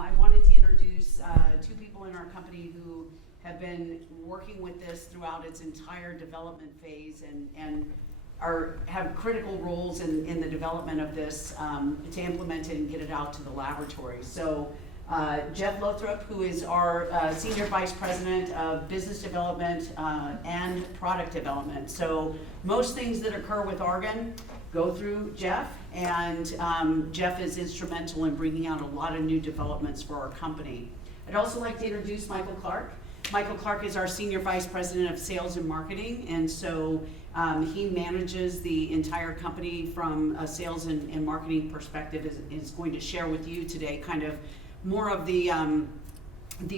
I wanted to introduce two people in our company who have been working with this throughout its entire development phase and have critical roles in the development of this to implement it and get it out to the laboratories. So Jeff Lowthorp, who is our Senior Vice President of Business Development and Product Development. So most things that occur with Argen go through Jeff, and Jeff is instrumental in bringing out a lot of new developments for our company. I'd also like to introduce Michael Clark. Michael Clark is our Senior Vice President of Sales and Marketing, and so he manages the entire company from a sales and marketing perspective, is going to share with you today kind of more of the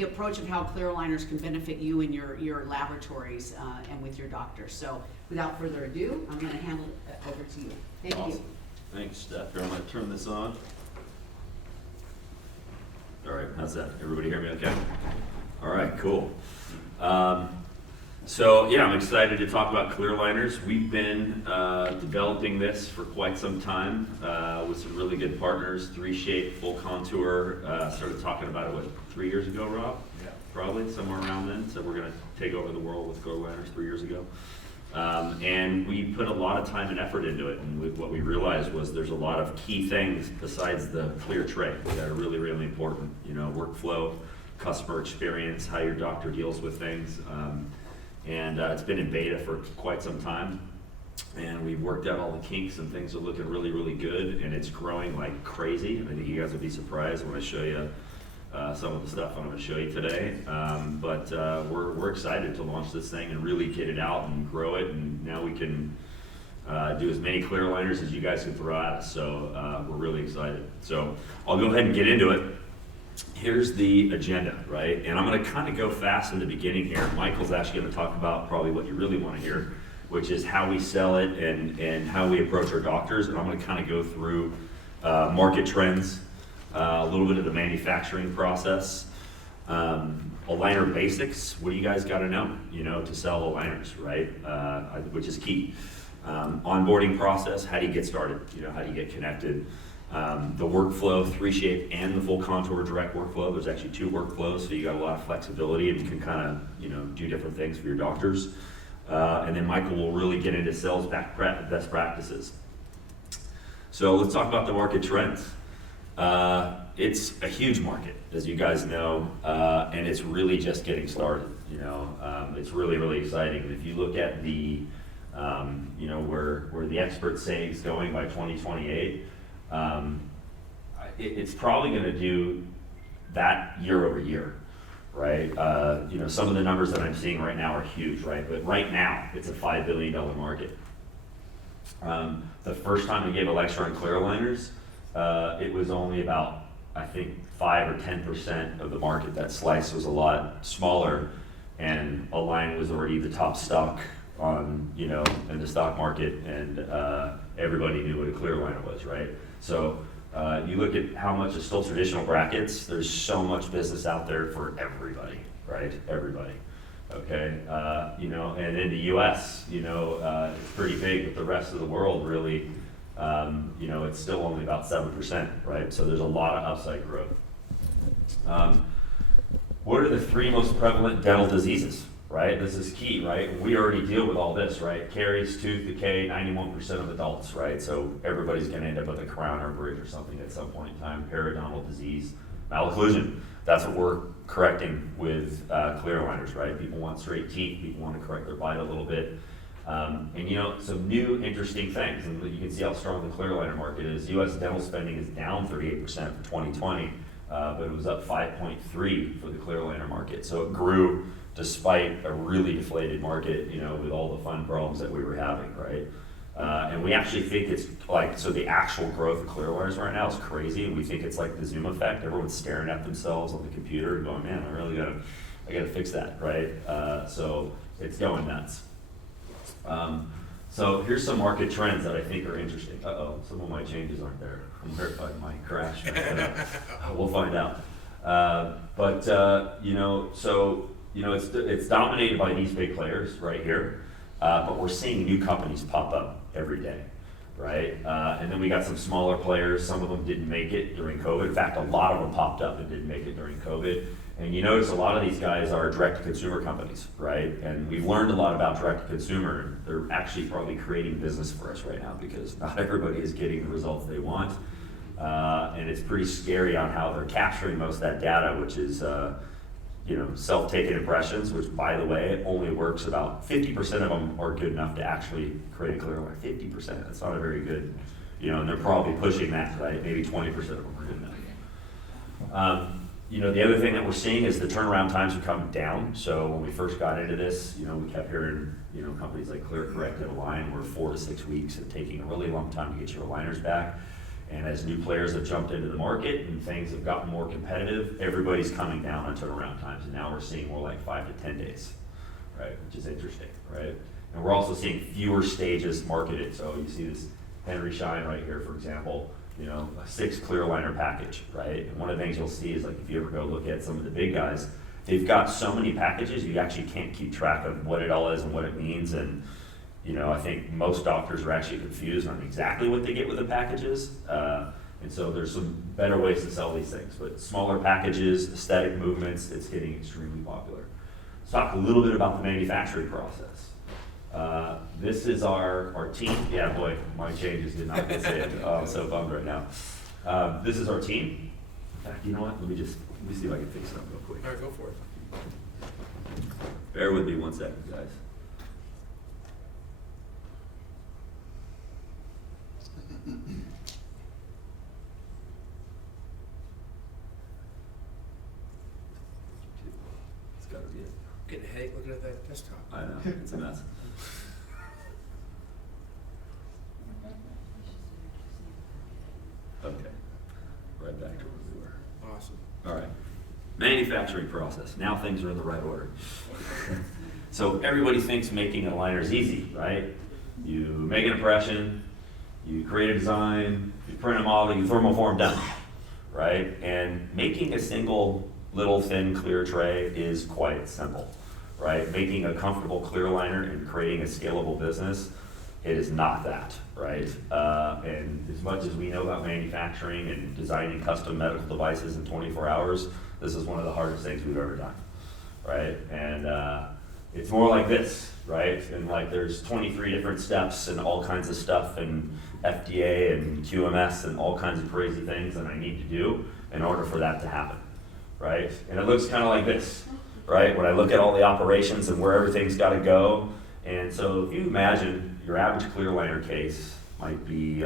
approach of how clear aligners can benefit you in your laboratories and with your doctors. So without further ado, I'm going to hand it over to you. Thank Awesome. you. Thanks, Steph. Here, I'm going to turn this on. All right, how's that? Everybody hear me okay? All right, cool. So yeah, I'm excited to talk about clear aligners. We've been developing this for quite some time with some really good partners. 3Shape, Full Contour, started talking about it, what, 3 years ago, Rob? Yeah. Probably, somewhere around then. So we're gonna take over the world with clear aligners 3 years ago. And we put a lot of time and effort into it, and what we realized was there's a lot of key things besides the clear tray that are really, really important. You know, workflow, customer experience, how your doctor deals with things. And it's been in beta for quite some time, and we've worked out all the kinks, and things are looking really, really good, and it's growing like crazy. I think you guys will be surprised when I show you some of the stuff I'm going to show you today. But we're excited to launch this thing and really get it out and grow it, and now we can do as many clear aligners as you guys can throw at us. So we're really excited. So I'll go ahead and get into it. Here's the agenda, right? And I'm going to kind of go fast in the beginning here. Michael's actually going to talk about probably what you really want to hear, which is how we sell it and how we approach our doctors. And I'm going to kind of go through market trends, a little bit of the manufacturing process, aligner basics. What do you guys got to know, to sell aligners, right? Which is key. Onboarding process, how do you get started? How do you get connected? The workflow, 3Shape and the Full Contour direct workflow. There's actually 2 workflows, so you got a lot of flexibility and you can kind of, do different things for your doctors. And then Michael will really get into sales best practices. So let's talk about the market trends. It's a huge market, as you guys know, and it's really just getting started. It's really, really exciting. And if you look at the, where the experts say it's going by 2028, it's probably going to do that year over year, right? Some of the numbers that I'm seeing right now are huge, right? But right now, it's a $5 billion market. The first time we gave a lecture on clear aligners, it was only about, I think, 5 or 10% of the market. That slice was a lot smaller, and Align was already the top stock on, in the stock market, and everybody knew what a clear aligner was, right? So you look at how much is still traditional brackets. There's so much business out there for everybody, right? Everybody, okay? And in the U.S., it's pretty big, but the rest of the world really, it's still only about 7%, right? So there's a lot of upside growth. What are the 3 most prevalent dental diseases? Right? This is key, right? We already deal with all this, right? Caries, tooth decay, 91% of adults, right? So everybody's going to end up with a crown or bridge or something at some point in time. Periodontal disease, malocclusion. That's what we're correcting with clear aligners, right? People want straight teeth. People want to correct their bite a little bit. And some new interesting things. And you can see how strong the clear aligner market is. U.S. dental spending is down 38% for 2020, but it was up 5.3% for the clear aligner market. So it grew despite a really deflated market, with all the fun problems that we were having, right? And we actually think it's so the actual growth of clear aligners right now is crazy. We think it's like the Zoom effect. Everyone's staring at themselves on the computer and going, man, I gotta fix that, right? So it's going nuts. So here's some market trends that I think are interesting. Some of my changes aren't there. I'm verified my crash. We'll find out. It's dominated by these big players right here, but we're seeing new companies pop up every day. right? And then we got some smaller players. Some of them didn't make it during COVID. In fact, a lot of them popped up and didn't make it during COVID. And you notice a lot of these guys are direct-to-consumer companies, right? And we've learned a lot about direct-to-consumer. They're actually probably creating business for us right now because not everybody is getting the results they want. And it's pretty scary on how they're capturing most of that data, which is self-taken impressions, which, by the way, only works about 50% of them are good enough to actually create a clear aligner. 50%, that's not a very good, and they're probably pushing that, right? Maybe 20% of them are good enough. The other thing that we're seeing is the turnaround times are coming down. So when we first got into this, we kept hearing, companies like Clear Correct and Align were 4 to 6 weeks and taking a really long time to get your aligners back. And as new players have jumped into the market and things have gotten more competitive, everybody's coming down on turnaround times. And now we're seeing more like 5 to 10 days, right? Which is interesting, right? And we're also seeing fewer stages marketed. So you see this Henry Schein right here, for example, a 6 clear aligner package, right? And one of the things you'll see is, like, if you ever go look at some of the big guys, they've got so many packages, you actually can't keep track of what it all is and what it means. And I think most doctors are actually confused on exactly what they get with the packages. And so there's some better ways to sell these things. But smaller packages, aesthetic movements, it's getting extremely popular. Let's talk a little bit about the manufacturing process. This is our team. Yeah, boy, my changes did not get saved. Oh, I'm so bummed right now. This is our team. In fact, you know what? Let me see if I can fix it up real quick. All right, go for it. Bear with me 1 second, guys. It's gotta be it. Getting a headache looking at that desktop. I know, it's a mess. Okay, right back to where we were. Awesome. All right, manufacturing process. Now things are in the right order. So everybody thinks making an aligner is easy, right? You make an impression, you create a design, you print a model, you thermoform, done, right? And making a single little thin clear tray is quite simple, right? Making a comfortable clear aligner and creating a scalable business, it is not that, right? And as much as we know about manufacturing and designing custom medical devices in 24 hours, this is one of the hardest things we've ever done, right? And it's more like this, right? And like there's 23 different steps and all kinds of stuff and FDA and QMS and all kinds of crazy things that I need to do in order for that to happen, right? And it looks kind of like this, right? When I look at all the operations and where everything's got to go. And so if you imagine your average clear aligner case might be,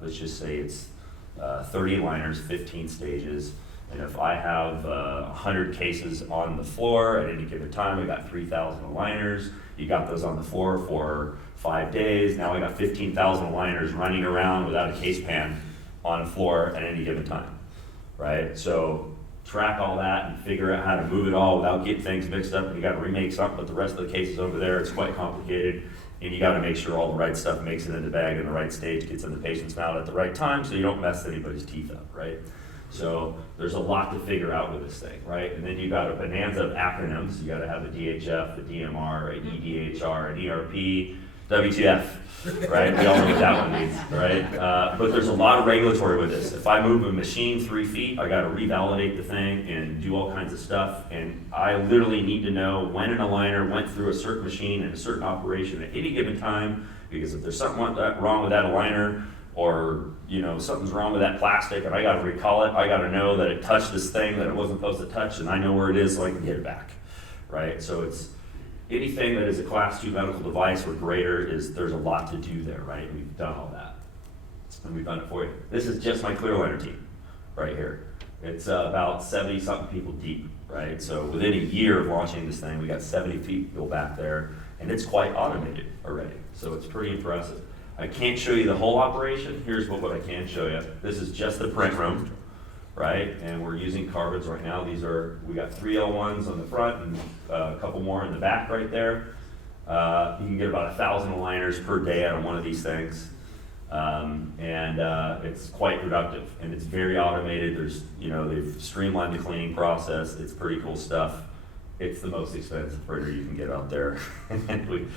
let's just say it's 30 aligners, 15 stages. And if I have 100 cases on the floor at any given time, I got 3,000 aligners. You got those on the floor for 5 days. Now I got 15,000 aligners running around without a case pan on the floor at any given time, right? So track all that and figure out how to move it all without getting things mixed up. And you got to remake something, but the rest of the cases over there, it's quite complicated. And you got to make sure all the right stuff makes it in the bag in the right stage, gets in the patient's mouth at the right time, so you don't mess anybody's teeth up, right? So there's a lot to figure out with this thing, right? And then you got a bonanza of acronyms. You got to have the DHF, the DMR, right? EDHR, and ERP, WTF, right? We all know what that one means, right? But there's a lot of regulatory with this. If I move a machine 3 feet, I got to revalidate the thing and do all kinds of stuff. And I literally need to know when an aligner went through a certain machine and a certain operation at any given time, because if there's something wrong with that aligner, or something's wrong with that plastic and I gotta recall it, I gotta know that it touched this thing that it wasn't supposed to touch and I know where it is so I can get it back, right? So it's anything that is a class 2 medical device or greater, there's a lot to do there, right? We've done all that and we've done it for you. This is just my clear aligner team right here. It's about 70 something people deep, right? So within a year of launching this thing, we got 70 people back there and it's quite automated already. So it's pretty impressive. I can't show you the whole operation. Here's what I can show you. This is just the print room, right? And we're using carbons right now. We got 3 L1s on the front and a couple more in the back right there. You can get about 1,000 aligners per day out of one of these things. It's quite productive and it's very automated. They've streamlined the cleaning process. It's pretty cool stuff. it's the most expensive printer you can get out there. And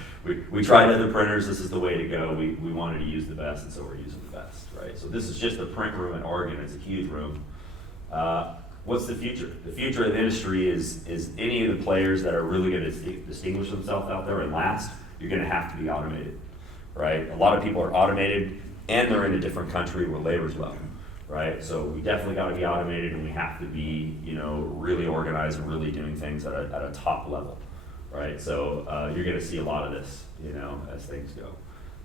we tried other printers, this is the way to go. We wanted to use the best, and so we're using the best, right? So this is just the print room at Argen. It's a huge room. What's the future? The future of the industry is any of the players that are really going to distinguish themselves out there and last, you're going to have to be automated, right? A lot of people are automated, and they're in a different country where labor's low, right? So we definitely got to be automated, and we have to be, really organized and really doing things at a top level, right? So you're going to see a lot of this, as things go.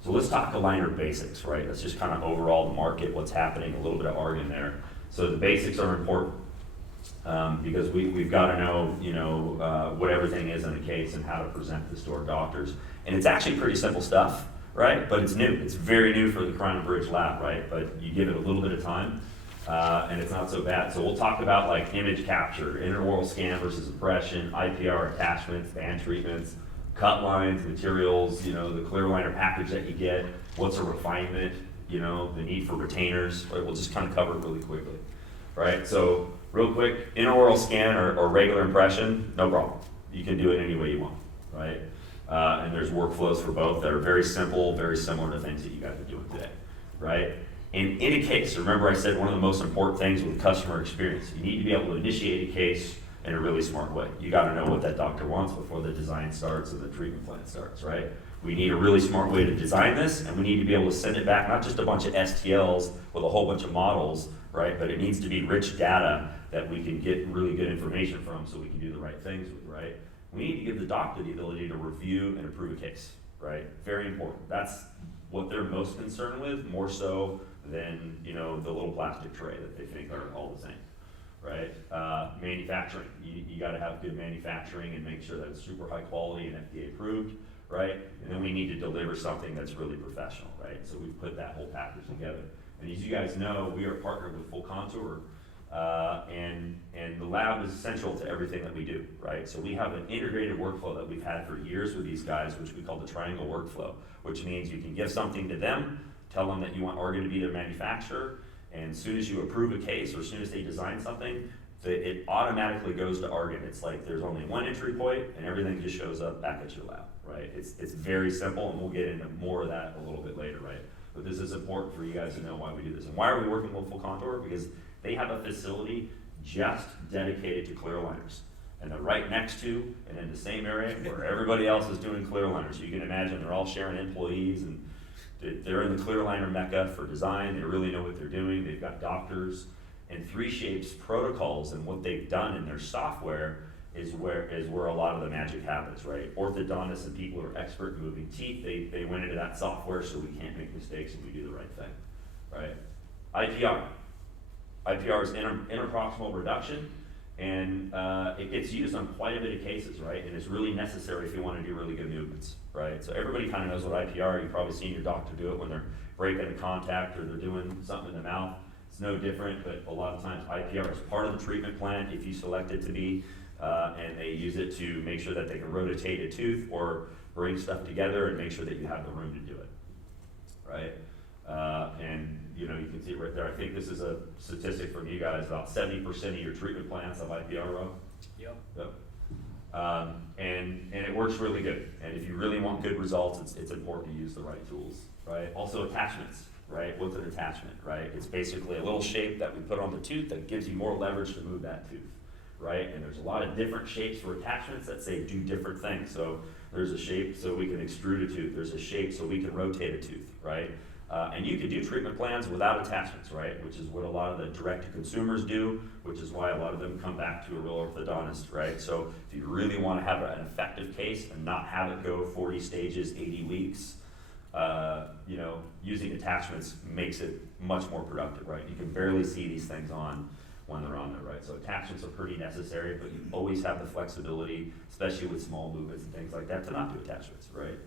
So let's talk aligner basics, right? That's just kind of overall the market, what's happening, a little bit of Argen there. So the basics are important because we've got to know, what everything is in the case and how to present this to our doctors. And it's actually pretty simple stuff, right? But it's new. It's very new for the Crown and Bridge Lab, right? But you give it a little bit of time, and it's not so bad. So we'll talk about like image capture, intraoral scan versus impression, IPR attachments, band treatments, cut lines, materials, the clear aligner package that you get, what's a refinement, the need for retainers, right? We'll just kind of cover it really quickly, right? So real quick, intraoral scan or regular impression, no problem. You can do it any way you want, right? And there's workflows for both that are very simple, very similar to things that you guys are doing today, right? And in a case, remember I said one of the most important things with customer experience, you need to be able to initiate a case in a really smart way. You got to know what that doctor wants before the design starts and the treatment plan starts, right? We need a really smart way to design this, and we need to be able to send it back, not just a bunch of STLs with a whole bunch of models, right? But it needs to be rich data that we can get really good information from so we can do the right things with, right? We need to give the doctor the ability to review and approve a case, right? Very important. That's what they're most concerned with, more so than, the little plastic tray that they think are all the same, right? Manufacturing, you gotta have good manufacturing and make sure that it's super high quality and FDA approved, right? And then we need to deliver something that's really professional, right? So we've put that whole package together. And as you guys know, we are partnered with Full Contour, and the lab is essential to everything that we do, right? So we have an integrated workflow that we've had for years with these guys, which we call the triangle workflow, which means you can give something to them, tell them that you want Argen to be their manufacturer, and as soon as you approve a case or as soon as they design something, it automatically goes to Argen. It's like there's only one entry point and everything just shows up back at your lab, right? It's very simple, and we'll get into more of that a little bit later, right? But this is important for you guys to know why we do this. And why are we working with Full Contour? Because they have a facility just dedicated to clear aligners. And they're right next to and in the same area where everybody else is doing clear aligners. So you can imagine they're all sharing employees, and they're in the clear aligner mecca for design. They really know what they're doing. They've got doctors, and 3Shape's protocols and what they've done in their software is where a lot of the magic happens, right? Orthodontists and people who are expert in moving teeth, they went into that software so we can't make mistakes and we do the right thing, right? IPR is interproximal reduction, and it gets used on quite a bit of cases, right? And it's really necessary if you want to do really good movements, right? So everybody kind of knows what IPR, you've probably seen your doctor do it when they're breaking a contact or they're doing something in the mouth. It's no different, but a lot of times IPR is part of the treatment plan if you select it to be, and they use it to make sure that they can rotate a tooth or bring stuff together and make sure that you have the room to do it, right? And you can see it right there. I think this is a statistic from you guys, about 70% of your treatment plans have IPR, Rob? Yep. And it works really good. And if you really want good results, it's important to use the right tools, right? Also attachments, right? What's an attachment, right? It's basically a little shape that we put on the tooth that gives you more leverage to move that tooth, right? And there's a lot of different shapes for attachments that say do different things. So there's a shape so we can extrude a tooth. There's a shape so we can rotate a tooth, right? And you can do treatment plans without attachments, right? Which is what a lot of the direct-to-consumers do, which is why a lot of them come back to a real orthodontist, right? So if you really want to have an effective case and not have it go 40 stages, 80 weeks, using attachments makes it much more productive, right? You can barely see these things on when they're on there, right? So attachments are pretty necessary, but you always have the flexibility, especially with small movements and things like that, to not do attachments, right?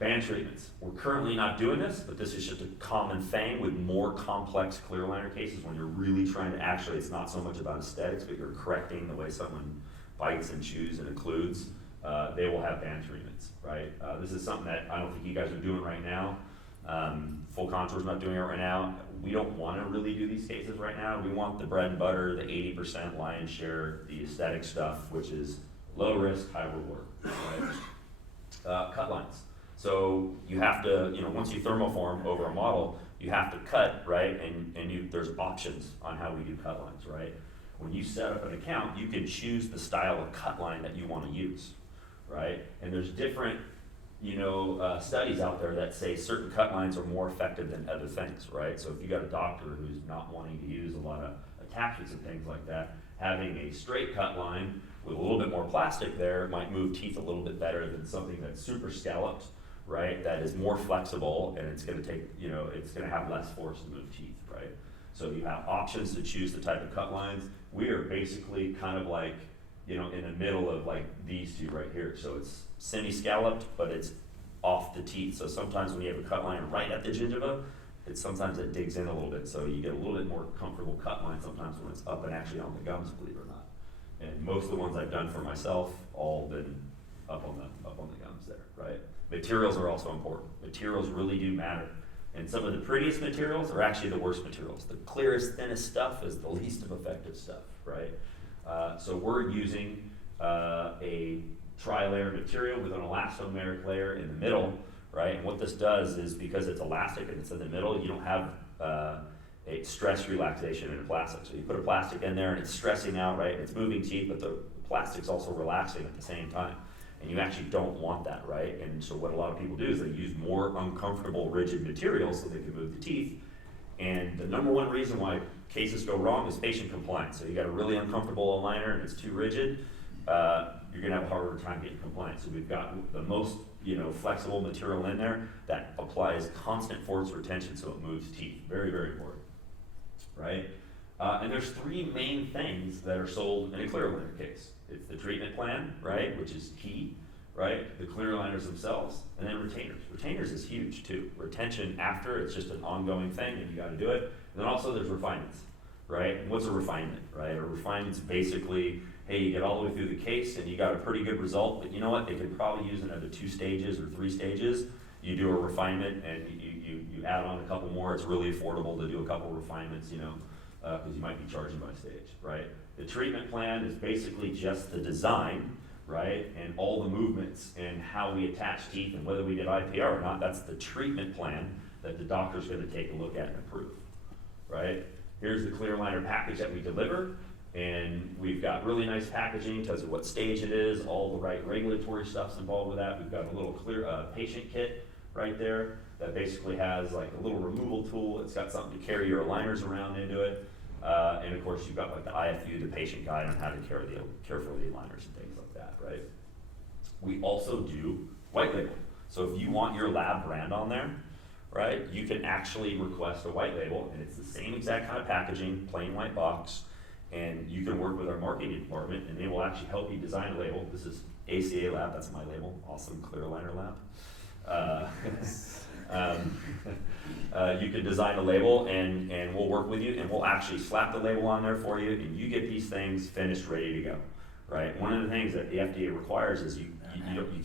Band treatments. We're currently not doing this, but this is just a common thing with more complex clear aligner cases when you're really trying to actually, it's not so much about aesthetics, but you're correcting the way someone bites and chews and occludes. They will have band treatments, right? This is something that I don't think you guys are doing right now, Full contour's not doing it right now. We don't want to really do these cases right now. We want the bread and butter, the 80% lion's share, the aesthetic stuff, which is low risk, high reward, right? Cut lines. So you have to, once you thermoform over a model, you have to cut, right? And there's options on how we do cut lines, right? When you set up an account, you can choose the style of cut line that you want to use, right? And there's different, studies out there that say certain cut lines are more effective than other things, right? So if you got a doctor who's not wanting to use a lot of attachments and things like that, having a straight cut line with a little bit more plastic there might move teeth a little bit better than something that's super scalloped, right? That is more flexible, and it's going to take, it's going to have less force to move teeth, right? So you have options to choose the type of cut lines. We are basically kind of like, in the middle of like these two right here. So it's semi-scalloped, but it's off the teeth. So sometimes when you have a cut line right at the gingiva, sometimes it digs in a little bit. So you get a little bit more comfortable cut line sometimes when it's up and actually on the gums, believe it or not. And most of the ones I've done for myself, all been up on the gums there, right? Materials are also important. Materials really do matter. And some of the prettiest materials are actually the worst materials. The clearest, thinnest stuff is the least of effective stuff, right? So we're using a tri-layer material with an elastomeric layer in the middle, right? And what this does is, because it's elastic and it's in the middle, you don't have a stress relaxation in a plastic. So you put a plastic in there and it's stressing out, right? It's moving teeth, but the plastic's also relaxing at the same time. And you actually don't want that, right? And so what a lot of people do is they use more uncomfortable, rigid materials so they can move the teeth. And the number one reason why cases go wrong is patient compliance. So you got a really uncomfortable aligner and it's too rigid, you're gonna have a harder time getting compliance. So we've got the most, flexible material in there that applies constant force retention so it moves teeth. Very, very important, right? And there's three main things that are sold in a clear aligner case. It's the treatment plan, right, which is key, right? The clear aligners themselves, and then retainers. Retainers is huge too. Retention after, it's just an ongoing thing and you gotta do it. And then also there's refinements, right? And what's a refinement, right? A refinement's basically, hey, you get all the way through the case and you got a pretty good result, but you know what? They could probably use another 2 stages or 3 stages. You do a refinement and you add on a couple more. It's really affordable to do a couple refinements, because you might be charging by stage, right? The treatment plan is basically just the design, right? And all the movements and how we attach teeth and whether we did IPR or not, that's the treatment plan that the doctor's gonna take a look at and approve, right? Here's the clear aligner package that we deliver, and we've got really nice packaging, tells you what stage it is, all the right regulatory stuff's involved with that. We've got a little clear patient kit right there that basically has like a little removal tool. It's got something to carry your aligners around into it. And of course, you've got like the IFU, the patient guide on how to care for the aligners and things like that, right? We also do white label. So if you want your lab brand on there, right, you can actually request a white label, and it's the same exact kind of packaging, plain white box, and you can work with our marketing department, and they will actually help you design a label. This is ACA Lab, that's my label, awesome clear aligner lab. You can design a label and we'll work with you and we'll actually slap the label on there for you and you get these things finished, ready to go, right? One of the things that the FDA requires is you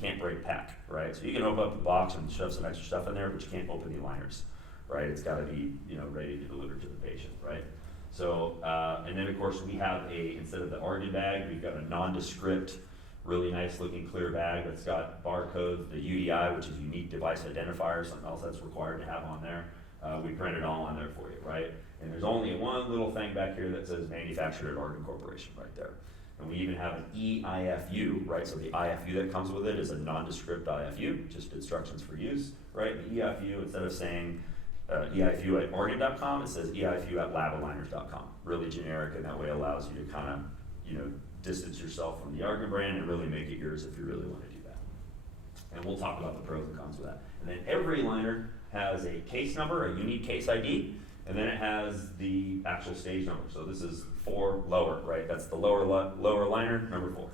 can't break pack, right? So you can open up the box and shove some extra stuff in there, but you can't open the aligners, right? It's gotta be, ready to deliver to the patient, right? So, and then of course we have instead of the Argen bag, we've got a nondescript, really nice looking clear bag that's got barcodes, the UDI, which is unique device identifier, something else that's required to have on there. We print it all on there for you, right? And there's only one little thing back here that says manufactured at Argen Corporation right there. And we even have an EIFU, right? So the IFU that comes with it is a nondescript IFU, just instructions for use, right? The EIFU, instead of saying EIFU at Argen.com, it says EIFU at labaligners.com. Really generic, and that way allows you to kind of, distance yourself from the Argen brand and really make it yours if you really want to do that. And we'll talk about the pros and cons of that. And then every aligner has a case number, a unique case ID, and then it has the actual stage number. So this is 4 lower, right? That's the lower aligner, number 4,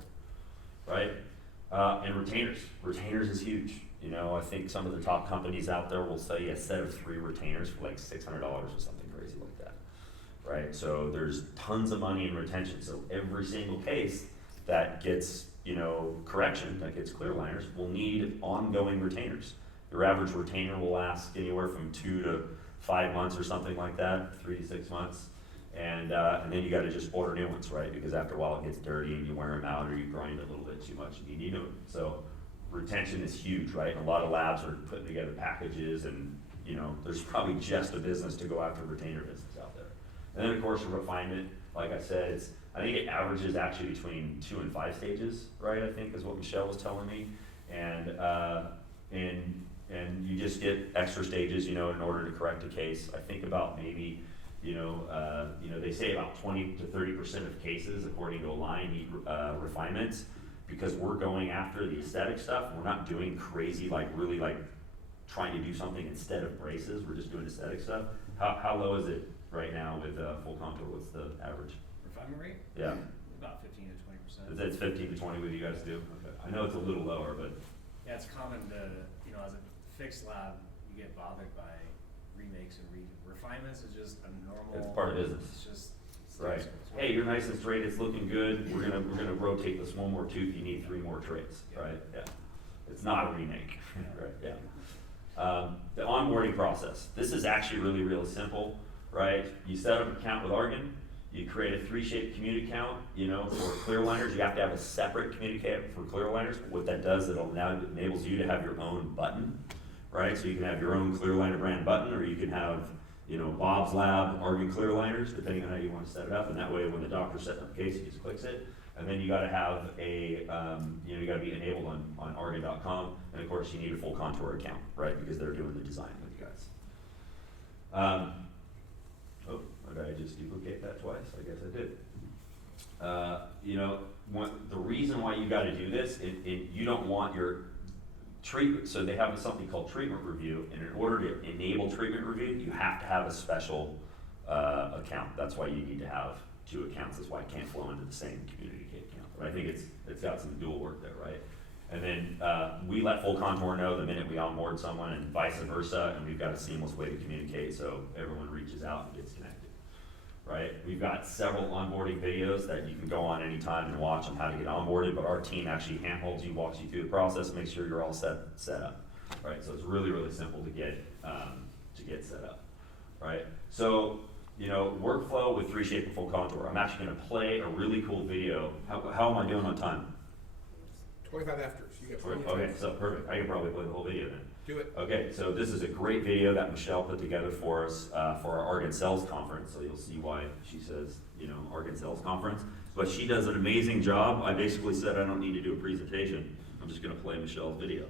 right? And retainers. Retainers is huge. I think some of the top companies out there will sell you a set of 3 retainers for like $600 or something crazy like that. Right, so there's tons of money in retention. So every single case that gets, correction, that gets clear aligners, will need ongoing retainers. Your average retainer will last anywhere from 2 to 5 months or something like that, 3 to 6 months. And then you gotta just order new ones, right? Because after a while it gets dirty and you wear them out, or you grind a little bit too much and you need them. So retention is huge, right? And a lot of labs are putting together packages, and there's probably just a business to go after retainer business out there. And then of course refinement, like I said, I think it averages actually between 2 and 5 stages, right? I think is what Michelle was telling me. And you just get extra stages, in order to correct a case. I think about maybe, they say about 20 to 30% of cases, according to Align, need refinements, because we're going after the aesthetic stuff. We're not doing crazy, really trying to do something instead of braces. We're just doing aesthetic stuff. How low is it right now with full contour? What's the average? Refinement rate? Yeah. About 15 to 20%. It's 15 to 20 with you guys do? Okay. I know it's a little lower, but. Yeah, it's common to, as a fixed lab, you get bothered by remakes and refinements is just a normal. It's part of business. It's just. Right. Hey, you're nice and straight, it's looking good, we're gonna rotate this one more tooth, you need 3 more trays, right? Yeah. It's not a remake, right, yeah. The onboarding process. This is actually really, really simple, right? You set up an account with Argen, you create a 3-shaped community account, for clear aligners. You have to have a separate community account for clear aligners. What that does, it now enables you to have your own button, right? So you can have your own clear aligner brand button, or you can have Bob's Lab, Argen Clear Aligners, depending on how you want to set it up. And that way, when the doctor's setting up a case, he just clicks it. And then you got to have you got to be enabled on Argen.com. And of course, you need a full contour account, right? Because they're doing the design with you guys. Did I just duplicate that twice? I guess I did. The reason why you got to do this, you don't want your treatment, so they have something called treatment review, and in order to enable treatment review, you have to have a special account. That's why you need to have 2 accounts. That's why it can't flow into the same community account. But I think it's got some dual work there, right? And then we let full contour know the minute we onboard someone, and vice versa, and we've got a seamless way to communicate so everyone reaches out and gets connected. Right? We've got several onboarding videos that you can go on anytime and watch on how to get onboarded, but our team actually handholds you, walks you through the process, makes sure you're all set up. Right? So it's really, really simple to get set up. Right? So, workflow with 3-shape and full contour. I'm actually gonna play a really cool video. How am I doing on time? 25 afters. You get plenty of Okay, time. so perfect. I can probably play the whole video then. Do it. Okay, so this is a great video that Michelle put together for us for our Argen Sales Conference. So you'll see why she says, Argen Sales Conference. But she does an amazing job. I basically said I don't need to do a presentation. I'm just gonna play Michelle's video.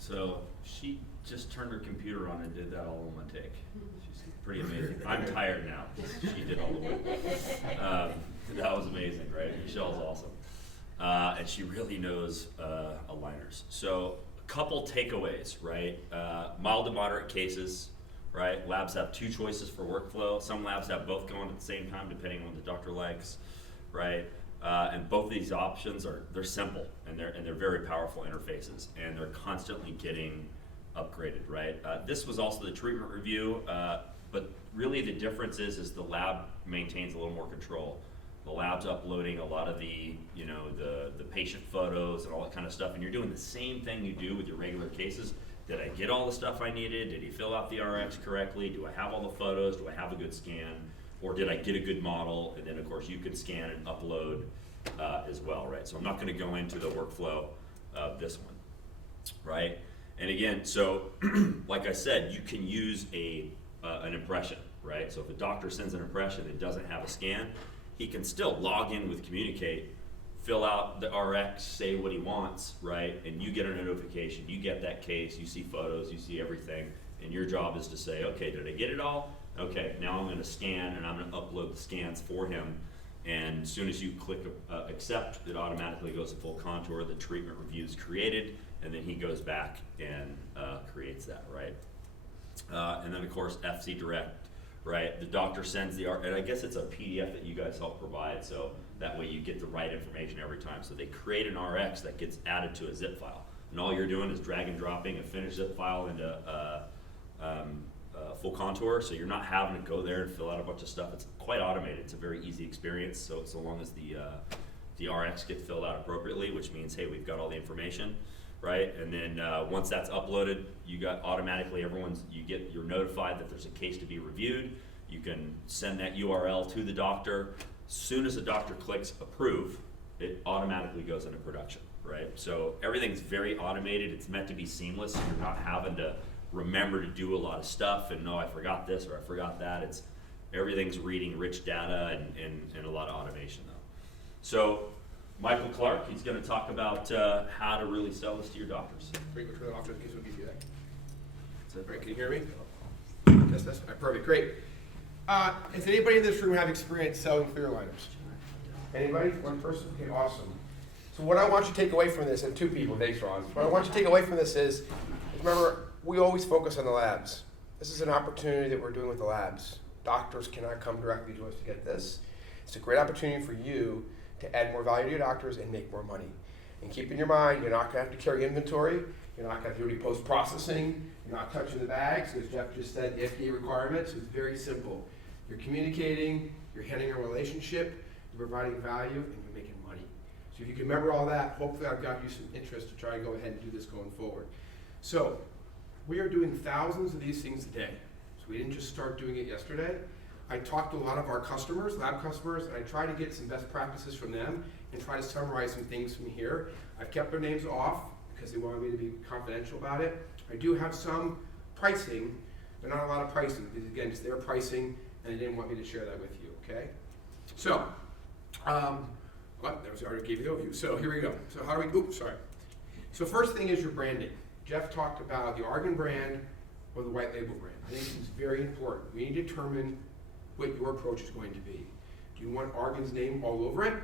So she just turned her computer on and did that all in one take. She's pretty amazing. I'm tired now. She did all the work. That was amazing, right? Michelle's awesome. And she really knows aligners. So a couple takeaways, right? Mild to moderate cases, right? Labs have two choices for workflow. Some labs have both going at the same time, depending on what the doctor likes, right? And both of these options they're simple and they're very powerful interfaces, and they're constantly getting upgraded, right? This was also the treatment review, but really the difference is the lab maintains a little more control. The lab's uploading a lot of the patient photos and all that kind of stuff, and you're doing the same thing you do with your regular cases. Did I get all the stuff I needed? Did he fill out the RX correctly? Do I have all the photos? Do I have a good scan? Or did I get a good model? And then of course you can scan and upload as well, right? So I'm not gonna go into the workflow of this one, right? And again, so like I said, you can use an impression, right? So if a doctor sends an impression that doesn't have a scan, he can still log in with Communicate, fill out the RX, say what he wants, right? And you get a notification, you get that case, you see photos, you see everything, and your job is to say, okay, did I get it all? Okay, now I'm gonna scan and I'm gonna upload the scans for him. And as soon as you click accept, it automatically goes to full contour, the treatment review is created, and then he goes back and creates that, right? And then of course, FC Direct, right? The doctor sends and I guess it's a PDF that you guys help provide, so that way you get the right information every time. So they create an RX that gets added to a zip file. And all you're doing is drag and dropping a finished zip file into full contour, so you're not having to go there and fill out a bunch of stuff. It's quite automated. It's a very easy experience, so long as the RX gets filled out appropriately, which means, hey, we've got all the information, right? And then once that's uploaded, you got automatically you're notified that there's a case to be reviewed. You can send that URL to the doctor. As soon as the doctor clicks approve, it automatically goes into production, right? So everything's very automated. It's meant to be seamless. So you're not having to remember to do a lot of stuff and no, I forgot this or I forgot that. Everything's reading rich data and a lot of automation though. So Michael Clark, he's going to talk about how to really sell this to your doctors. Great, we'll turn it off just in case we'll give you that. That's it. Great, can you hear me? Yes, that's perfect, great. Does anybody in this room have experience selling clear aligners? Anybody? One person? Okay, awesome. So what I want you to take away from this, and two people, thanks Ron. What I want you to take away from this is remember, we always focus on the labs. This is an opportunity that we're doing with the labs. Doctors cannot come directly to us to get this. It's a great opportunity for you to add more value to your doctors and make more money. And keep in your mind, you're not gonna have to carry inventory, you're not gonna have to do any post-processing, you're not touching the bags, as Jeff just said, the FDA requirements, it's very simple. You're communicating, you're handling a relationship, you're providing value, and you're making money. So if you can remember all that, hopefully I've got you some interest to try and go ahead and do this going forward. So, we are doing thousands of these things a day. So we didn't just start doing it yesterday. I talked to a lot of our customers, lab customers, and I try to get some best practices from them and try to summarize some things from here. I've kept their names off because they wanted me to be confidential about it. I do have some pricing, but not a lot of pricing, because again, it's their pricing, and they didn't want me to share that with you, okay? So, well, that was, I already gave you the overview. So here we go. So how do we, oops, sorry. So first thing is your branding. Jeff talked about the Argen brand or the white label brand. I think this is very important. We need to determine what your approach is going to be. Do you want Argen's name all over it?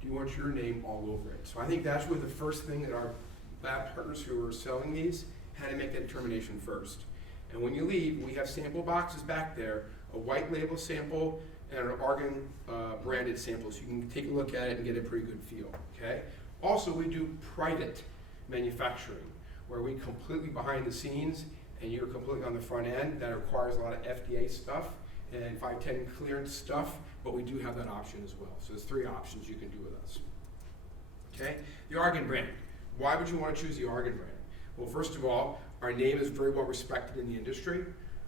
Do you want your name all over it? So I think that's where the first thing that our lab partners who are selling these had to make that determination first. And when you leave, we have sample boxes back there, a white label sample and an Argen branded sample, so you can take a look at it and get a pretty good feel, okay? Also, we do private manufacturing, where we completely behind the scenes and you're completely on the front end. That requires a lot of FDA stuff and 510 clearance stuff, but we do have that option as well. So there's three options you can do with us. Okay, the Argen brand. Why would you want to choose the Argen brand? Well, first of all, our name is very well respected in the industry.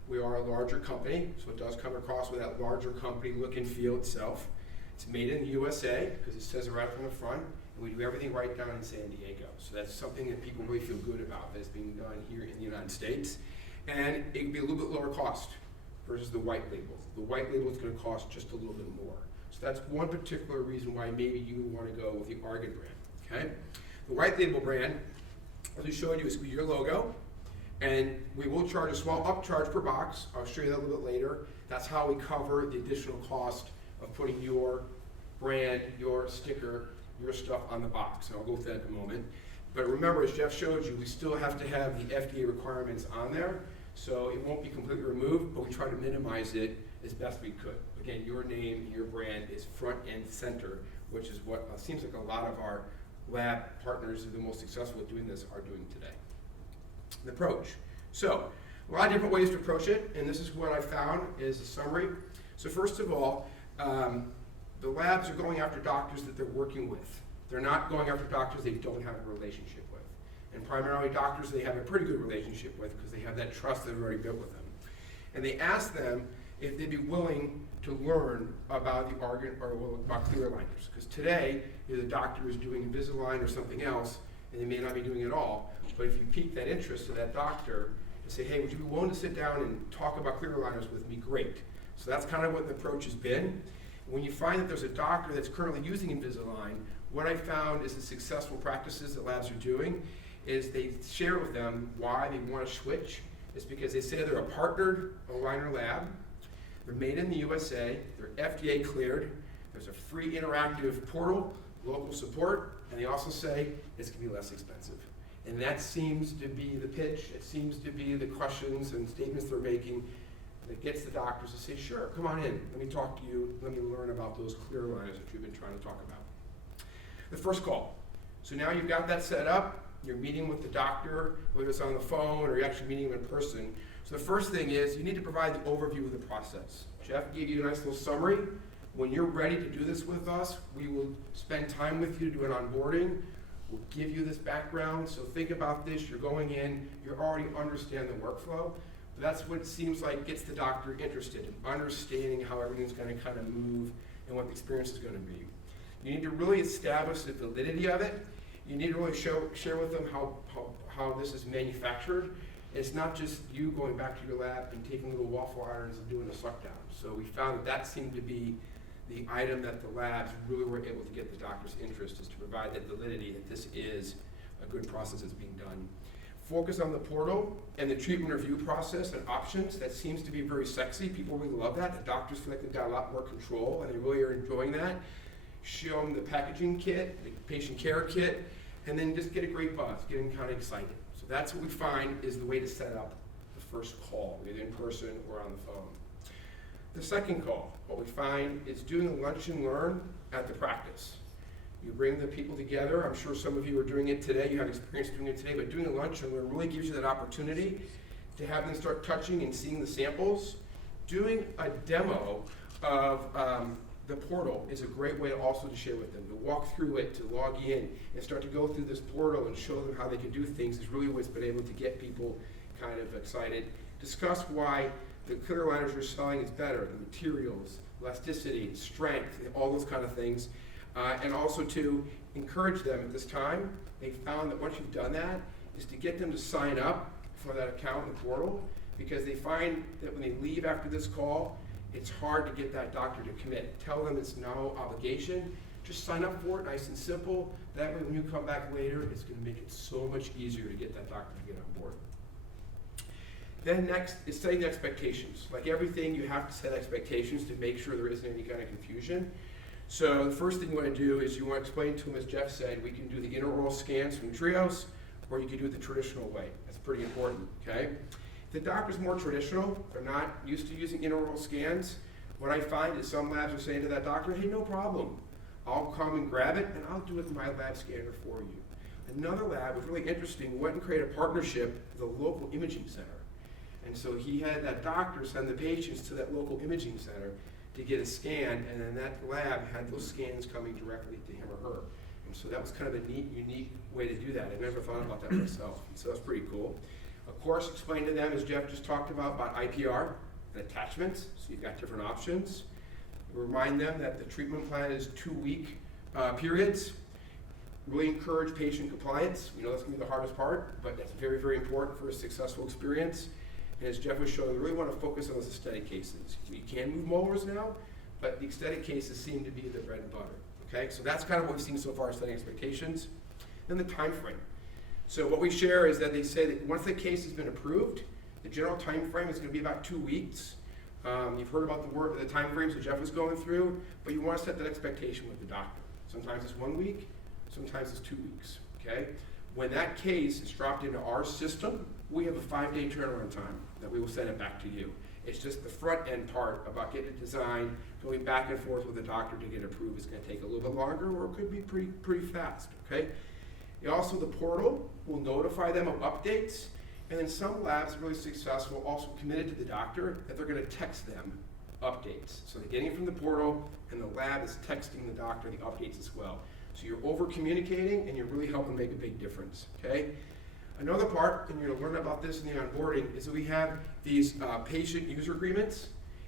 We are a larger company, so it does come across with that larger company look and feel itself. It's made in the USA, because it says it right up on the front. We do everything right down in San Diego. So that's something that people really feel good about that's being done here in the United States. And it can be a little bit lower cost versus the white label. The white label is going to cost just a little bit more. So that's one particular reason why maybe you want to go with the Argen brand, okay? The white label brand as we showed you, is your logo, and we will charge a small upcharge per box. I'll show you that a little bit later. That's how we cover the additional cost of putting your brand, your sticker, your stuff on the box. And I'll go through that in a moment. But remember, as Jeff showed you, we still have to have the FDA requirements on there, so it won't be completely removed, but we try to minimize it as best we could. Again, your name, your brand is front and center, which is what seems like a lot of our lab partners who are the most successful at doing this are doing today. The approach. So, a lot of different ways to approach it, and this is what I found is a summary. So first of all, the labs are going after doctors that they're working with. They're not going after doctors they don't have a relationship with. And primarily doctors they have a pretty good relationship with because they have that trust they've already built with them. And they ask them if they'd be willing to learn about the Argen or about clear aligners. Because today, the doctor is doing Invisalign or something else, and they may not be doing it all. But if you pique that interest to that doctor and say, hey, would you be willing to sit down and talk about clear aligners with me? Great. So that's kind of what the approach has been. When you find that there's a doctor that's currently using Invisalign, what I found is the successful practices that labs are doing is they share with them why they want to switch. It's because they say they're a partnered aligner lab, they're made in the USA, they're FDA cleared, there's a free interactive portal, local support, and they also say it's going to be less expensive. And that seems to be the pitch, it seems to be the questions and statements they're making that gets the doctors to say, sure, come on in, let me talk to you, let me learn about those clear aligners that you've been trying to talk about. The first call. So now you've got that set up, you're meeting with the doctor, whether it's on the phone or you're actually meeting them in person. So the first thing is you need to provide the overview of the process. Jeff gave you a nice little summary. When you're ready to do this with us, we will spend time with you to do an onboarding. We'll give you this background. So think about this, you're going in, you already understand the workflow. But that's what it seems like gets the doctor interested in understanding how everything's going to kind of move and what the experience is going to be. You need to really establish the validity of it. You need to really share with them how this is manufactured. It's not just you going back to your lab and taking little waffle irons and doing a suck down. So we found that seemed to be the item that the labs really were able to get the doctor's interest, is to provide that validity that this is a good process that's being done. Focus on the portal and the treatment review process and options. That seems to be very sexy. People really love that. The doctors feel like they've got a lot more control and they really are enjoying that. Show them the packaging kit, the patient care kit, and then just get a great buzz, get them kind of excited. So that's what we find is the way to set up the first call, either in person or on the phone. The second call, what we find is doing a lunch and learn at the practice. You bring the people together. I'm sure some of you are doing it today. You have experience doing it today, but doing a lunch and learn really gives you that opportunity to have them start touching and seeing the samples. Doing a demo of the portal is a great way also to share with them, to walk through it, to log in, and start to go through this portal and show them how they can do things is really what's been able to get people kind of excited. Discuss why the clear aligners you're selling is better, the materials, elasticity, strength, all those kind of things. And also to encourage them at this time. They found that once you've done that, is to get them to sign up for that account in the portal, because they find that when they leave after this call, it's hard to get that doctor to commit. Tell them it's no obligation. Just sign up for it, nice and simple. That way when you come back later, it's going to make it so much easier to get that doctor to get on board. Then next is setting expectations. Like everything, you have to set expectations to make sure there isn't any kind of confusion. So the first thing you want to do is you want to explain to them, as Jeff said, we can do the intraoral scans from Trios, or you can do it the traditional way. That's pretty important, okay? The doctor's more traditional, they're not used to using intraoral scans. What I find is some labs are saying to that doctor, hey, no problem. I'll come and grab it and I'll do it with my lab scanner for you. Another lab was really interesting, went and created a partnership with a local imaging center. And so he had that doctor send the patients to that local imaging center to get a scan, and then that lab had those scans coming directly to him or her. And so that was kind of a neat, unique way to do that. I never thought about that myself, and so that's pretty cool. Of course, explain to them, as Jeff just talked about IPR and attachments, so you've got different options. Remind them that the treatment plan is 2-week periods. Really encourage patient compliance. We know that's going to be the hardest part, but that's very, very important for a successful experience. And as Jeff was showing, we really want to focus on those aesthetic cases. We can move molars now, but the aesthetic cases seem to be the bread and butter. Okay, so that's kind of what we've seen so far, setting expectations. Then the time frame. So what we share is that they say that once the case has been approved, the general time frame is going to be about 2 weeks. You've heard about the time frames that Jeff was going through, but you want to set that expectation with the doctor. Sometimes it's 1 week, sometimes it's 2 weeks, okay? When that case is dropped into our system, we have a 5-day turnaround time that we will send it back to you. It's just the front end part about getting it designed, going back and forth with the doctor to get approved is going to take a little bit longer, or it could be pretty fast, okay? Also, the portal will notify them of updates, and then some labs really successful also committed to the doctor that they're going to text them updates. So they're getting it from the portal, and the lab is texting the doctor the updates as well. So you're over communicating, and you're really helping make a big difference, okay? Another part, and you're going to learn about this in the onboarding, is that we have these patient user agreements.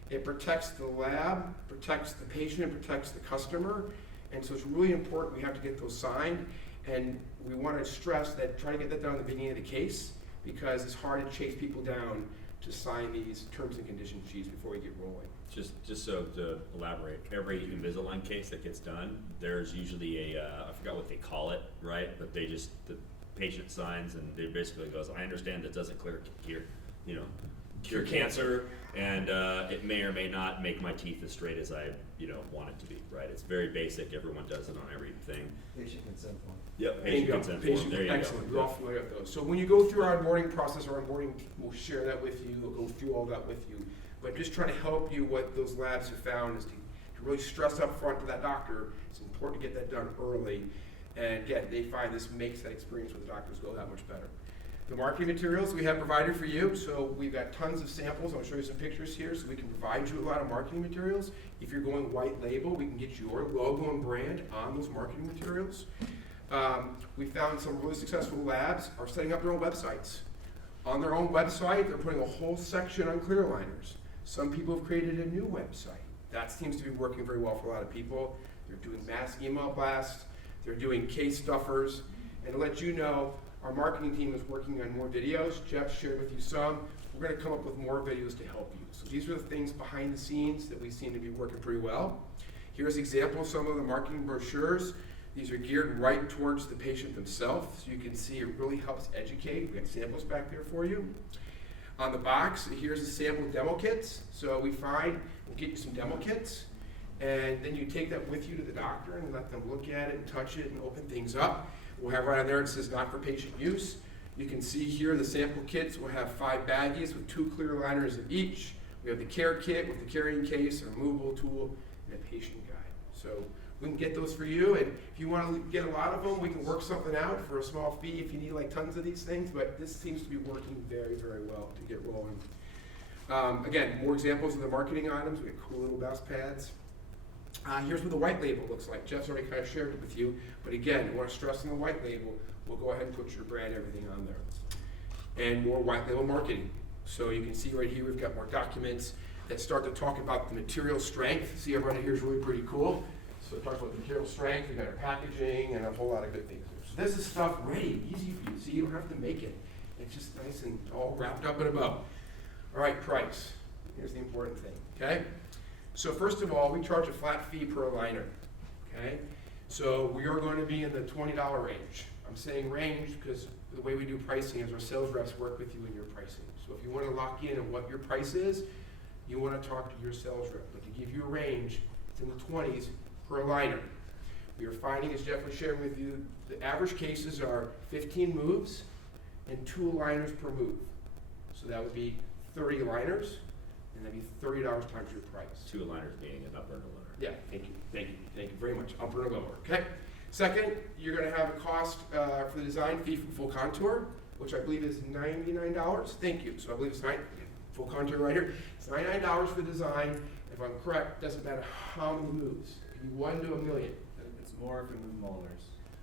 It protects the lab, protects the patient, and protects the customer. And so it's really important we have to get those signed. And we want to stress that try to get that done at the beginning of the case, because it's hard to chase people down to sign these terms and conditions sheets before we get rolling. Just so to elaborate, every Invisalign case that gets done, there's usually I forgot what they call it, right? But the patient signs and they basically goes, I understand that doesn't cure cancer, and it may or may not make my teeth as straight as I want it to be, right? It's very basic. Everyone does it on everything. Patient consent form. Yep, There you patient go. consent form. There you Excellent. go. We're all familiar with those. So when you go through our onboarding process, our onboarding team will share that with you. We'll go through all that with you. But just trying to help you, what those labs have found is to really stress up front to that doctor. It's important to get that done early. And again, they find this makes that experience with the doctors go that much better. The marketing materials we have provided for you. So we've got tons of samples. I'll show you some pictures here so we can provide you a lot of marketing materials. If you're going white label, we can get your logo and brand on those marketing materials. We found some really successful labs are setting up their own websites. On their own website, they're putting a whole section on clear aligners. Some people have created a new website. That seems to be working very well for a lot of people. They're doing mass email blasts. They're doing case stuffers. And to let you know, our marketing team is working on more videos. Jeff shared with you some. We're going to come up with more videos to help you. So these are the things behind the scenes that we seem to be working pretty well. Here's examples of some of the marketing brochures. These are geared right towards the patient themselves. So you can see it really helps educate. We have samples back there for you. On the box, here's a sample demo kits. So we'll get you some demo kits, and then you take that with you to the doctor and let them look at it and touch it and open things up. We'll have right on there, it says not for patient use. You can see here the sample kits will have 5 baggies with 2 clear aligners in each. We have the care kit with the carrying case, a removable tool, and a patient guide. So we can get those for you, and if you want to get a lot of them, we can work something out for a small fee if you need like tons of these things, but this seems to be working very, very well to get rolling. Again, more examples of the marketing items. We have cool little mouse pads. Here's what the white label looks like. Jeff's already kind of shared it with you, but again, I want to stress on the white label. We'll go ahead and put your brand, everything on there. And more white label marketing. So you can see right here, we've got more documents that start to talk about the material strength. See, everybody here is really pretty cool. So it talks about the material strength, we've got our packaging, and a whole lot of good things. So this is stuff ready, easy for you. See, you don't have to make it. It's just nice and all wrapped up in a bow. All right, price. Here's the important thing, okay? So first of all, we charge a flat fee per aligner, okay? So we are going to be in the $20 range. I'm saying range because the way we do pricing is our sales reps work with you in your pricing. So if you want to lock in on what your price is, you want to talk to your sales rep. But to give you a range, it's in the 20s per aligner. We are finding, as Jeff was sharing with you, the average cases are 15 moves and 2 aligners per move. So that would be 30 aligners, and that'd be $30 times your price. 2 aligners being an upper and a lower. Yeah, thank you very much. Upper and lower, okay? Second, you're gonna have a cost for the design fee from Full Contour, which I believe is $99. Thank you. So I believe it's Full Contour right here. It's $99 for the design. If I'm correct, doesn't matter how many moves. It can be 1 to 1,000,000. It's more if we move molars.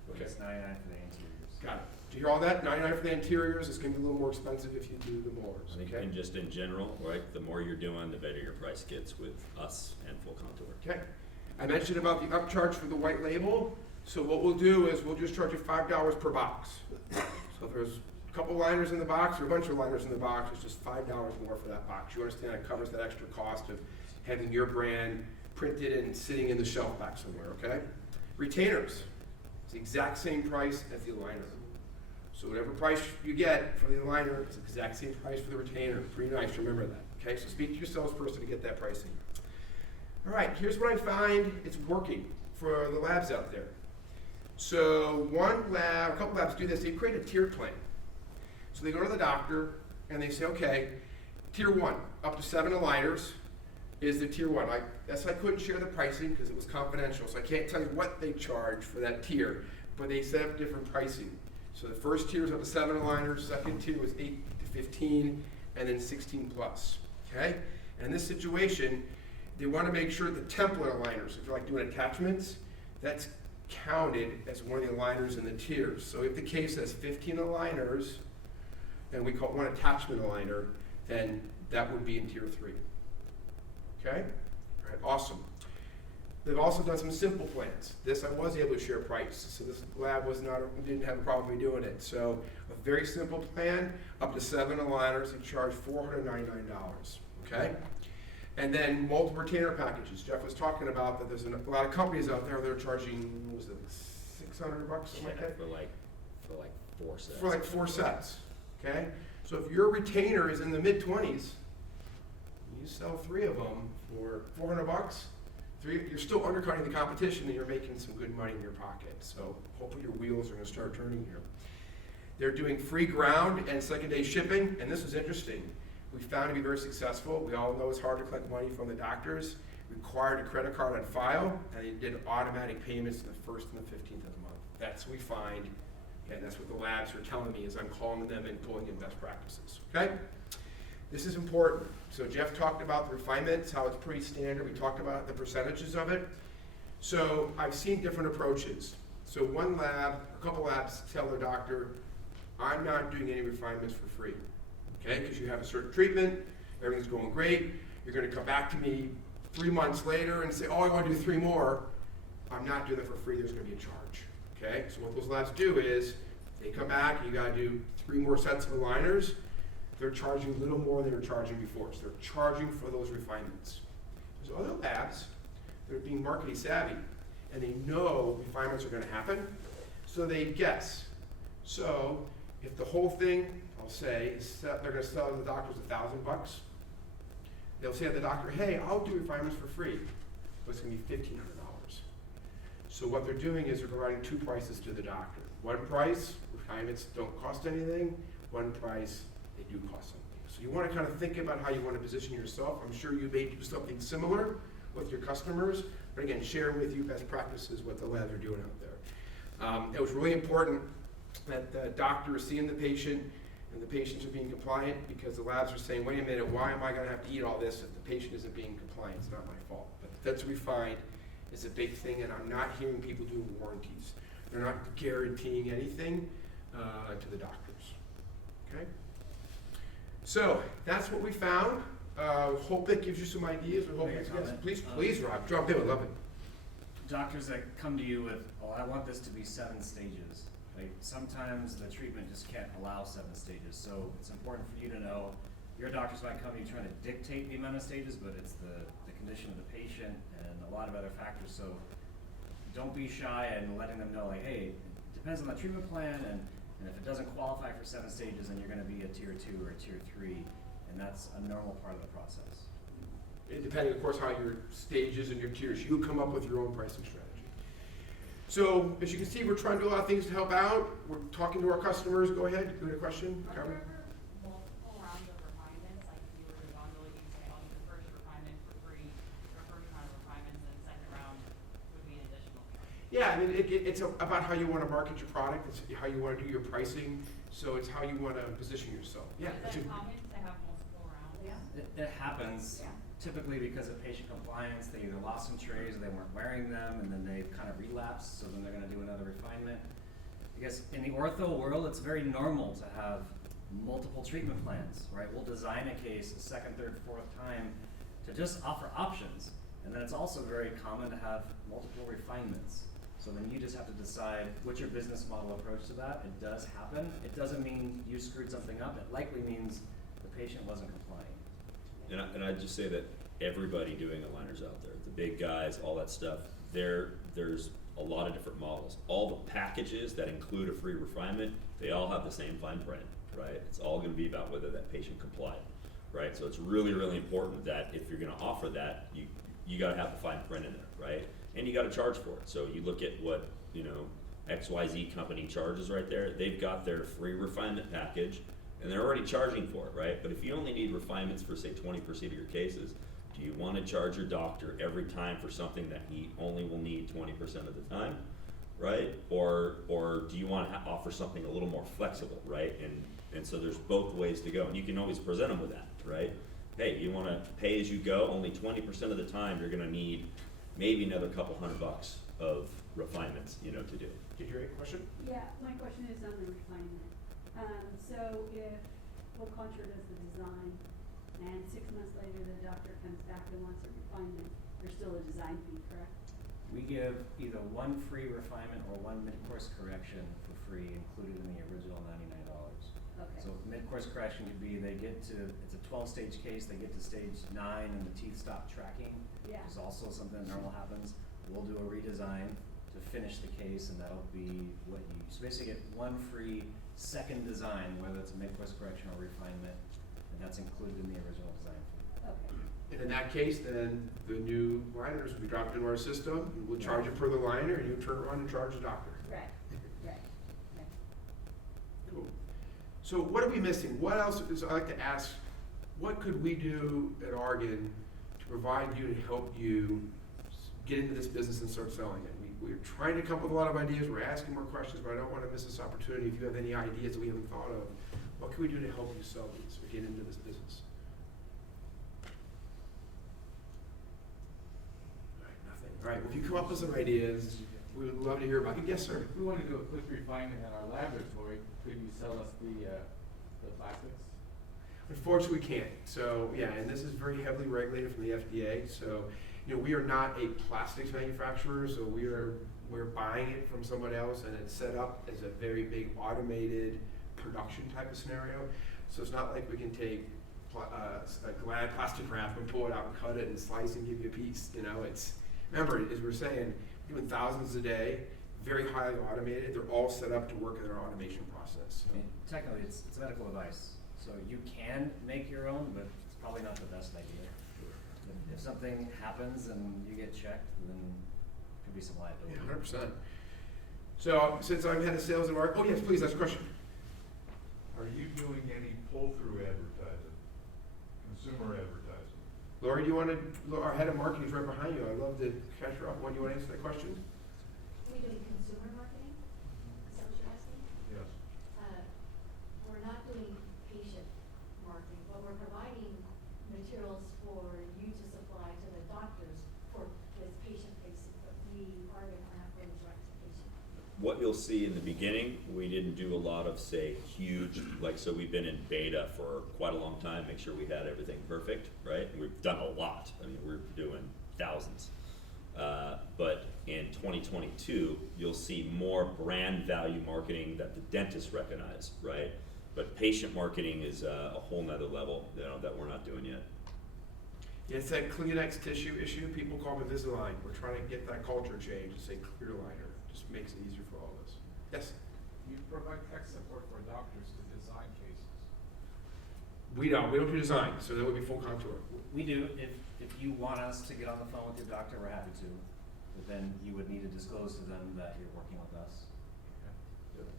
Okay. It's 99 for the anteriors. Got it. Do you hear all that? $99 for the anteriors. It's gonna be a little more expensive if you do the molars, I think, okay? and just in general, right, the more you're doing, the better your price gets with us and Full Contour. Okay. I mentioned about the upcharge for the white label. So what we'll do is we'll just charge you $5 per box. So if there's a couple liners in the box or a bunch of liners in the box, it's just $5 more for that box. You understand that covers that extra cost of having your brand printed and sitting in the shelf back somewhere, okay? Retainers, it's the exact same price as the aligner. So whatever price you get for the aligner, it's the exact same price for the retainer. Pretty nice, remember that. Okay, so speak to your salesperson to get that pricing. All right, here's what I find it's working for the labs out there. So one lab, a couple labs do this, they create a tier plan. So they go to the doctor and they say, okay, tier 1, up to 7 aligners is the tier 1. I couldn't share the pricing because it was confidential, so I can't tell you what they charge for that tier, but they set up different pricing. So the first tier is up to 7 aligners, second tier was 8 to 15, and then 16 plus, okay? And in this situation, they want to make sure the template aligners, if you're like doing attachments, that's counted as one of the aligners in the tiers. So if the case has 15 aligners, and we call it one attachment aligner, then that would be in tier 3. Okay? All right, awesome. They've also done some simple plans. This I was able to share price, so this lab didn't have a problem with me doing it. So a very simple plan, up to 7 aligners, they charge $499. Okay? And then multiple retainer packages. Jeff was talking about that there's a lot of companies out there that are charging, what was it, $600, something like that? For like 4 sets. For like 4 sets, okay? So if your retainer is in the mid-20s, you sell 3 of them for $400, you're still undercutting the competition and you're making some good money in your pocket. So hopefully your wheels are gonna start turning here. They're doing free ground and second day shipping, and this is interesting. We found to be very successful. We all know it's hard to collect money from the doctors. Required a credit card on file, and they did automatic payments the 1st and the 15th of the month. That's what we find, and that's what the labs are telling me as I'm calling them and pulling in best practices, okay? This is important. So Jeff talked about the refinements, how it's pretty standard. We talked about the percentages of it. So I've seen different approaches. So one lab, a couple labs tell their doctor, I'm not doing any refinements for free. Okay, because you have a certain treatment, everything's going great, you're going to come back to me 3 months later and say, oh, I want to do 3 more. I'm not doing it for free, there's going to be a charge. Okay, so what those labs do is they come back, you got to do 3 more sets of aligners. They're charging a little more than they were charging before, so they're charging for those refinements. There's other labs that are being marketing savvy and they know refinements are going to happen, so they guess. So if the whole thing, I'll say, they're going to sell the doctors $1,000. They'll say to the doctor, hey, I'll do refinements for free, but it's going to be $1,500. So what they're doing is they're providing 2 prices to the doctor. One price, refinements don't cost anything. One price, they do cost something. So you want to kind of think about how you want to position yourself. I'm sure you may do something similar with your customers, but again, share with you best practices, what the labs are doing out there. It was really important that the doctor is seeing the patient and the patients are being compliant, because the labs are saying, wait a minute, why am I going to have to eat all this if the patient isn't being compliant? It's not my fault. But that's what we find is a big thing, and I'm not hearing people doing warranties. They're not guaranteeing anything to the doctors. Okay? So that's what we found. Hope that gives you some ideas. We hope May I yes, comment? please, Rob, jump in. I love it. Doctors that come to you with, oh, I want this to be 7 stages. Like sometimes the treatment just can't allow 7 stages. So it's important for you to know your doctors might come to you trying to dictate the amount of stages, but it's the condition of the patient and a lot of other factors. So don't be shy and letting them know, like, hey, it depends on the treatment plan, and if it doesn't qualify for 7 stages, then you're going to be a tier 2 or a tier 3, and that's a normal part of the process. Depending, of course, how your stages and your tiers, you come up with your own pricing strategy. So, as you can see, we're trying to do a lot of things to help out. We're talking to our customers. Go ahead, you had a question? Are there ever multiple rounds of refinements? Like if you were to bundle it, you'd say, I'll do the first refinement for free, or first round of refinements, and second round would be an additional charge? Yeah, I mean, it's about how you want to market your product. It's how you want to do your pricing. So it's how you want to position yourself. Yeah. Is that common to have multiple rounds? Yeah. It happens. Yeah. Typically because of patient compliance, they either lost some trays or they weren't wearing them, and then they kind of relapsed, so then they're going to do another refinement. Because in the ortho world, it's very normal to have multiple treatment plans, right? We'll design a case a 2nd, 3rd, 4th time to just offer options. And then it's also very common to have multiple refinements. So then you just have to decide what's your business model approach to that. It does happen. It doesn't mean you screwed something up. It likely means the patient wasn't compliant. And I'd just say that everybody doing aligners out there, the big guys, all that stuff, there's a a lot of different models. All the packages that include a free refinement, they all have the same fine print, right? It's all gonna be about whether that patient complied, right? So it's really, really important that if you're gonna offer that, you gotta have the fine print in there, right? And you gotta charge for it. So you look at what, you know, XYZ company charges right there, they've got their free refinement package, and they're already charging for it, right? But if you only need refinements for, say, 20% of your cases, do you wanna charge your doctor every time for something that he only will need 20% of the time, right? Or do you wanna offer something a little more flexible, right? And so there's both ways to go, and you can always present them with that, right? Hey, you wanna pay as you go, only 20% of the time you're gonna need maybe another couple $100 of refinements, you know, to do. Did you have a question? Yeah, my question is on the refinement. So if Contra does the design and 6 months later the doctor comes back and wants a refinement, there's still a design fee, correct? We give either one free refinement or one mid-course correction for free, included in the original $99. Okay. So mid-course correction could be it's a 12-stage case, they get to stage 9 and the teeth stop tracking, Yeah. which is also something that normal happens. We'll do a redesign to finish the case, and that'll be what you, so basically get one free second design, whether it's a mid-course correction or refinement, and that's included in the original design fee. Okay. And in that case, then the new liners will be dropped into our system, we'll charge it per the liner, and you turn around and charge the doctor. Right, right. Cool. So what are we missing? What else is, I'd like to ask, what could we do at Argen to provide you and help you get into this business and start selling it? We're trying to come up with a lot of ideas, we're asking more questions, but I don't want to miss this opportunity. If you have any ideas that we haven't thought of, what can we do to help you sell these or get into this business? All right, nothing. All right, well, if you come up with some ideas, we would love to hear about it. Yes, sir. If we want to do a quick refinement at our laboratory, could you sell us the plastics? Unfortunately, we can't. So, yeah, and this is very heavily regulated from the FDA. So, you know, we are not a plastics manufacturer, so we're buying it from someone else, and it's set up as a very big automated production type of scenario. So it's not like we can take a Glad plastic wrap and pull it out and cut it and slice and give you a piece. You know, it's, remember, as we're saying, doing thousands a day, very highly automated. They're all set up to work in their automation process. I mean, technically, it's a medical device, so you can make your own, but it's probably not the best idea. If something happens and you get checked, then there could be some liability. Yeah, 100%. So since I'm head of sales and marketing, oh yes, please, that's a question. Are you doing any pull-through advertising, consumer advertising? Lori, do you want to, our head of marketing is right behind you. I'd love to catch her up. When you want to answer that question? Are we doing consumer marketing? Is that what you're asking? Yes. We're not doing patient marketing, but we're providing materials for you to supply to the doctors for this patient facing, but we are going to have those direct to patient. What you'll see in the beginning, we didn't do a lot of, say, huge, like, so we've been in beta for quite a long time, make sure we had everything perfect, right? We've done a lot. I mean, we're doing thousands. But in 2022, you'll see more brand value marketing that the dentists recognize, right? But patient marketing is a whole nother level, you know, that we're not doing yet. Yeah, it's that Kleenex tissue issue. People call it Invisalign. We're trying to get that culture change to say clear aligner. Just makes it easier for all of us. Yes? You provide tech support for doctors to design cases. We don't do design, so that would be full contour. We do, if you want us to get on the phone with your doctor, we're happy to, but then you would need to disclose to them that you're working with us.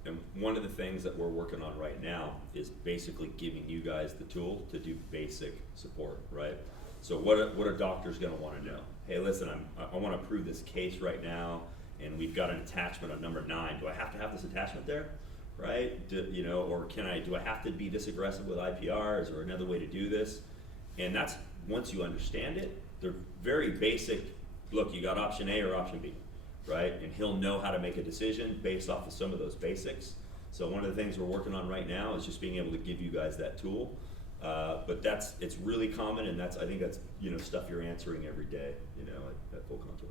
And one of the things that we're working on right now is basically giving you guys the tool to do basic support, right? So what are doctors gonna wanna know? Hey, listen, I wanna approve this case right now, and we've got an attachment on number 9. Do I have to have this attachment there, right? You know, or do I have to be this aggressive with IPR? Is there another way to do this? And that's, once you understand it, they're very basic. Look, you got option A or option B, right? And he'll know how to make a decision based off of some of those basics. So one of the things we're working on right now is just being able to give you guys that tool. But it's really common, and I think that's, you know, stuff you're answering every day, you know, at full contour.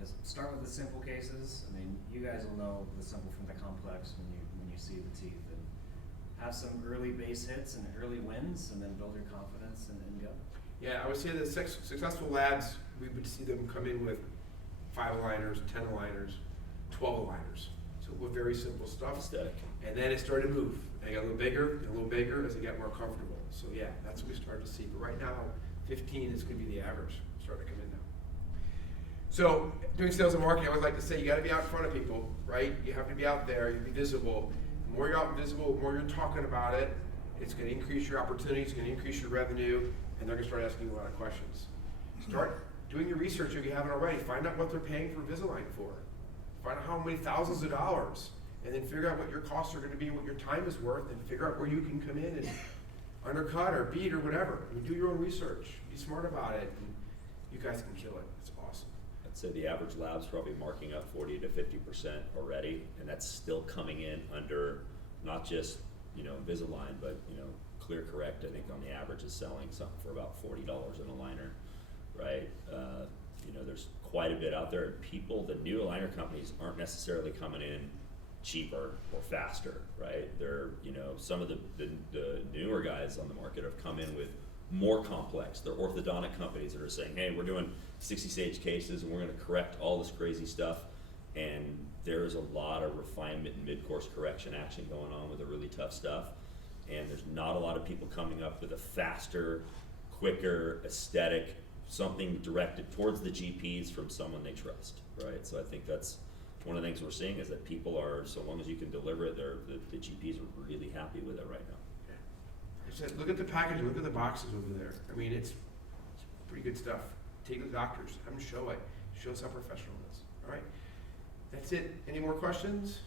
Yes, start with the simple cases. I mean, you guys will know the simple from the complex when you see the teeth, and have some early base hits and early wins, and then build your confidence and go. Yeah, I would say that successful labs, we would see them come in with 5 aligners, 10 aligners, 12 aligners. So we're very simple stuff. Aesthetic. And then it started to move. And it got a little bigger and a little bigger as it got more comfortable. So yeah, that's what we started to see. But right now, 15 is going to be the average. Starting to come in now. So doing sales and marketing, I always like to say you got to be out in front of people, right? You have to be out there. You be visible. The more you're out visible, the more you're talking about it. It's going to increase your opportunity. It's going to increase your revenue, and they're going to start asking you a lot of questions. Start doing your research if you haven't already. Find out what they're paying for Invisalign for. Find out how many thousands of dollars, and then figure out what your costs are going to be, what your time is worth, and figure out where you can come in and undercut or beat or whatever. You do your own research. Be smart about it, and you guys can kill it. It's awesome. I'd say the average lab's probably marking up 40 to 50% already, and that's still coming in under not just, you know, Invisalign, but, you know, Clear Correct, I think on the average is selling something for about $40 an aligner, right? You know, there's quite a bit out there, and people, the new aligner companies aren't necessarily coming in cheaper or faster, right? They're, you know, some of the newer guys on the market have come in with more complex. They're orthodontic companies that are saying, hey, we're doing 60-stage cases and we're gonna correct all this crazy stuff. And there's a lot of refinement and mid-course correction action going on with the really tough stuff. And there's not a lot of people coming up with a faster, quicker, aesthetic, something directed towards the GPs from someone they trust, right? So I think that's one of the things we're seeing is that people are, so long as you can deliver it, the GPs are really happy with it right now. I said, look at the packaging, look at the boxes over there. I mean, it's pretty good stuff. Take the doctors, have them show it. Show us how professional it is. All right? That's it. Any more questions?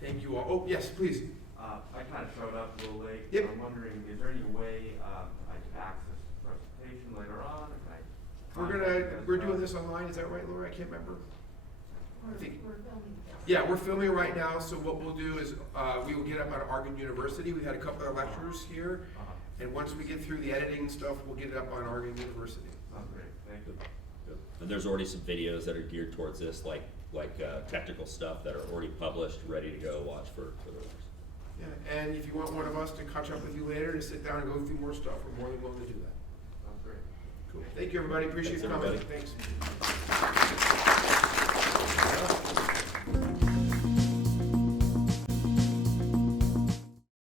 Thank you all. Oh, yes, please. I kind of showed up a little late. Yep. I'm wondering, is there any way I could access the presentation later on? Or can I We're doing this online. Is that right, Laura? I can't remember. We're filming this. Yeah, we're filming it right now. So what we'll do is we will get up at Argen University. We had a couple of lecturers here, and once we get through the editing stuff, we'll get it up on Argen University. Sounds great. Thank you. And there's already some videos that are geared towards this, like technical stuff that are already published, ready to go watch for the others. Yeah, and if you want one of us to catch up with you later to sit down and go through more stuff, we're more than willing to do that. Sounds great. Cool. Thank you, everybody. Appreciate Thanks, you coming. everybody. Thanks.